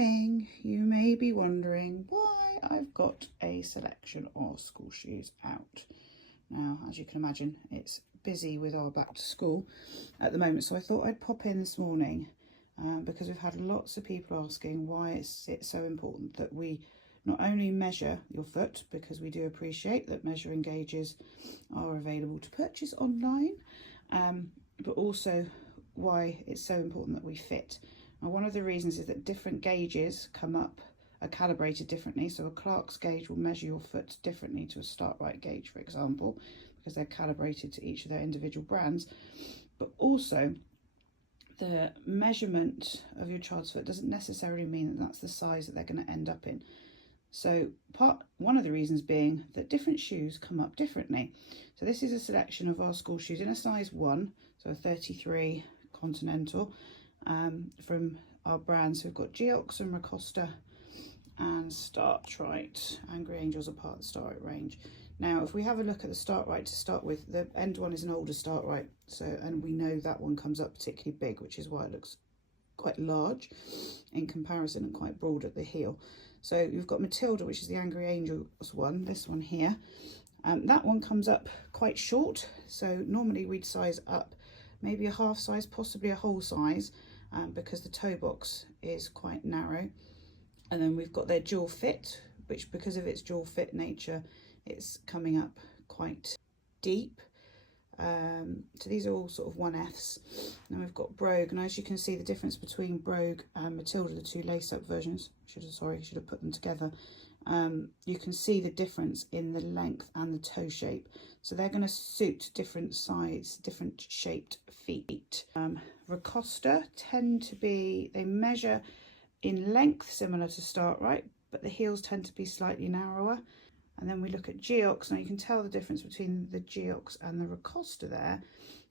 morning. You may be wondering why I've got a selection of school shoes out. Now, as you can imagine, it's busy with our back to school at the moment, so I thought I'd pop in this morning because we've had lots of people asking why it's so important that we not only measure your foot, because we do appreciate that measuring gauges are available to purchase online, but also why it's so important that we fit. Now, one of the reasons is that different gauges are calibrated differently. So a Clark's gauge will measure your foot differently to a Startright gauge, for example, because they're calibrated to each of their individual brands. But also, the measurement of your child's foot doesn't necessarily mean that that's the size that they're going to end up in. So one of the reasons being that different shoes come up differently. So this is a selection of our school shoes in a size 1, so a 33 Continental, from our brands. So we've got Geox and Ricosta and Startright. Angry Angels are part of the Startright range. Now, if we have a look at the Startright to start with, the end one is an older Startright, and we know that one comes up particularly big, which is why it looks quite large in comparison and quite broad at the heel. So you've got Matilda, which is the Angry Angels one, this one here. That one comes up quite short, so normally we'd size up maybe a half size, possibly a whole size, because the toe box is quite narrow. And then we've got their dual fit, which because of its dual fit nature, it's coming up quite deep. So these are all sort of 1Fs. Then we've got Brogue, and as you can see, the difference between Brogue and Matilda, the two lace-up versions, should have put them together. You can see the difference in the length and the toe shape. So they're going to suit different size, different shaped feet. Ricosta tend to be, they measure in length similar to Startright, but the heels tend to be slightly narrower. And then we look at Geox. Now you can tell the difference between the Geox and the Ricosta there.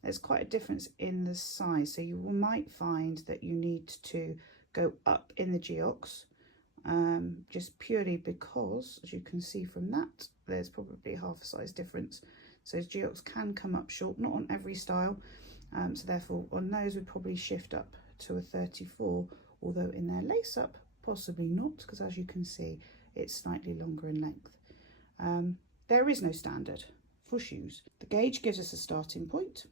There's quite a difference in the size. So you might find that you need to go up in the Geox, just purely because, as you can see from that, there's probably half a size difference. So Geox can come up short, not on every style. So therefore on those we'd probably shift up to a 34, although in their lace up, possibly not, because as you can see, it's slightly longer in length. There is no standard for shoes. The gauge gives us a starting point.